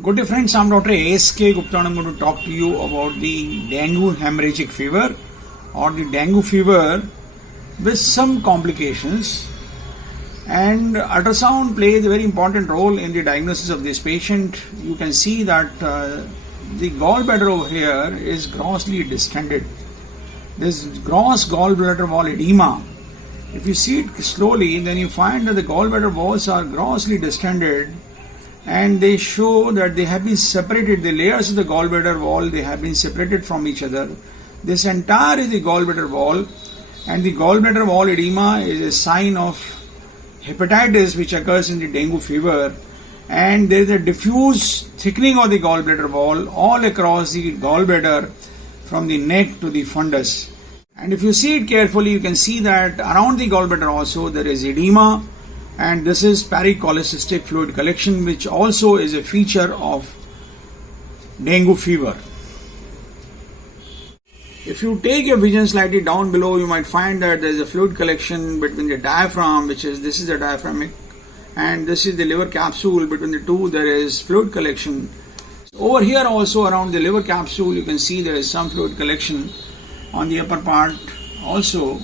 Good day friends, I'm Dr. A.S.K. Gupta and I'm going to talk to you about the dengue hemorrhagic fever or the dengue fever with some complications. And ultrasound plays a very important role in the diagnosis of this patient. You can see that the gallbladder over here is grossly distended. This gross gallbladder wall edema. If you see it slowly, then you find that the gallbladder walls are grossly distended and they show that they have been separated. The layers of the gallbladder wall, they have been separated from each other. This entire is the gallbladder wall, and the gallbladder wall edema is a sign of hepatitis which occurs in the dengue fever, and there is a diffuse thickening of the gallbladder wall all across the gallbladder from the neck to the fundus. And if you see it carefully, you can see that around the gallbladder also there is edema, and this is pericholecystic fluid collection, which also is a feature of dengue fever. If you take your vision slightly down below, you might find that there is a fluid collection between the diaphragm, this is the diaphragmic, and this is the liver capsule. Between the two there is fluid collection. Over here also around the liver capsule you can see there is some fluid collection on the upper part also,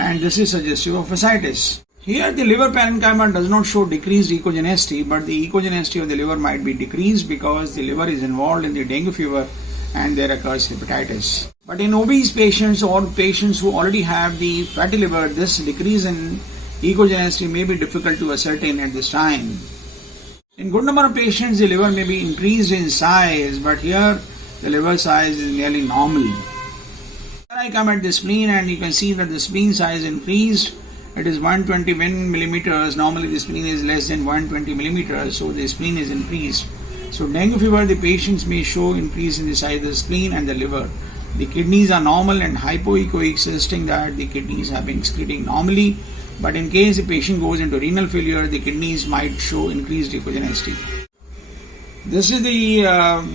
and this is suggestive of ascites. Here the liver parenchyma does not show decreased echogenicity, but the echogenicity of the liver might be decreased because the liver is involved in the dengue fever and there occurs hepatitis. But in obese patients or patients who already have the fatty liver, this decrease in echogenicity may be difficult to ascertain at this time. In good number of patients, the liver may be increased in size, but here the liver size is nearly normal. I come at the spleen and you can see that the spleen size increased. It is 120 millimeters. Normally the spleen is less than 120 millimeters, so the spleen is increased. So dengue fever, the patients may show increase in the size of the spleen and the liver. The kidneys are normal and hypoechoic, suggesting that the kidneys have been excreting normally. But in case the patient goes into renal failure, the kidneys might show increased echogenicity. This is the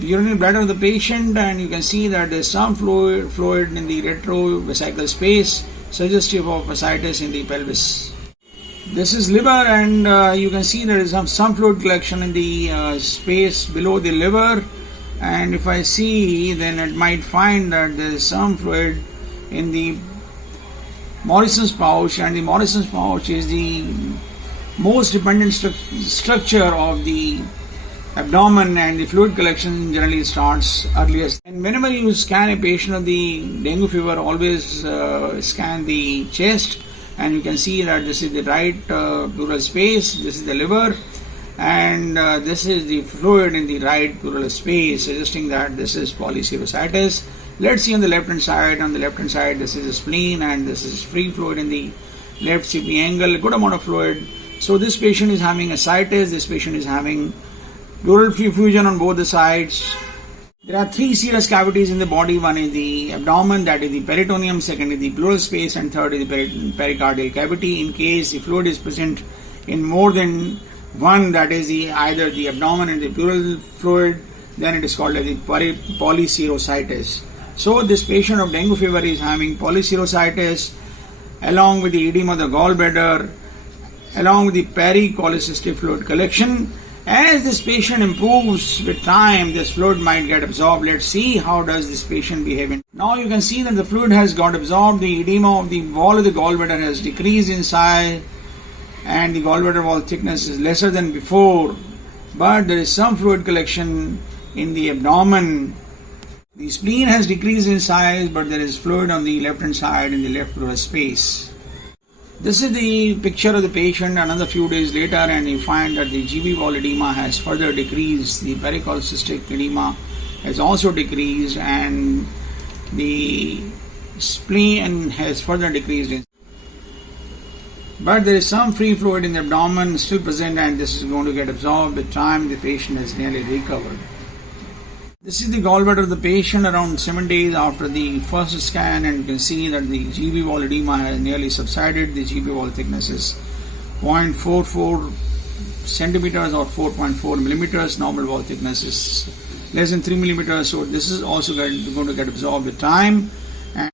urinary bladder of the patient, and you can see that there is some fluid in the retrovesical space, suggestive of ascites in the pelvis. This is liver, and you can see there is some fluid collection in the space below the liver, and if I see, then it might find that there is some fluid in the Morison's pouch, and the Morison's pouch is the most dependent structure of the abdomen, and the fluid collection generally starts earliest. And whenever you scan a patient of the dengue fever, always scan the chest, and you can see that this is the right pleural space, this is the liver, and this is the fluid in the right pleural space, suggesting that this is polyserositis. Let's see on the left hand side. On the left hand side, this is the spleen, and this is free fluid in the left CP angle, a good amount of fluid. So this patient is having ascites, this patient is having pleural effusion on both the sides. There are three serous cavities in the body. One is the abdomen, that is the peritoneum, second is the pleural space, and third is the pericardial cavity. In case the fluid is present in more than one, that is either the abdomen and the pleural fluid, then it is called as the polyserositis. So this patient of dengue fever is having polyserositis along with the edema of the gallbladder, along with the pericholecystic fluid collection. As this patient improves with time, this fluid might get absorbed. Let's see how does this patient behave. Now you can see that the fluid has got absorbed, the edema of the wall of the gallbladder has decreased in size, and the gallbladder wall thickness is lesser than before, but there is some fluid collection in the abdomen. The spleen has decreased in size, but there is fluid on the left hand side in the left pleural space. This is the picture of the patient another few days later, and you find that the GB wall edema has further decreased, the pericholecystic edema has also decreased, and the spleen has further decreased. But there is some free fluid in the abdomen still present, and this is going to get absorbed with time. The patient has nearly recovered. This is the gallbladder of the patient around 7 days after the first scan, and you can see that the GB wall edema has nearly subsided. The GB wall thickness is 0.44 centimeters or 4.4 millimeters. Normal wall thickness is less than 3 millimeters, so this is also going to get absorbed with time. And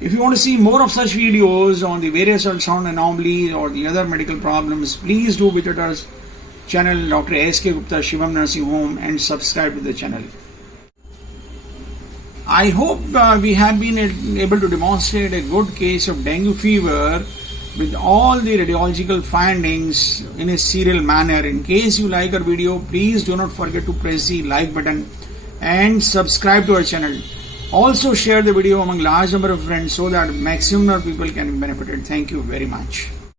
if you want to see more of such videos on the various ultrasound anomalies or the other medical problems, please do visit us channel Dr. A.S.K. Gupta Shivam Nursing Home and subscribe to the channel. I hope we have been able to demonstrate a good case of dengue fever with all the radiological findings in a serial manner. In case you like our video, please do not forget to press the like button and subscribe to our channel. Also share the video among large number of friends so that maximum number of people can be benefited. Thank you very much.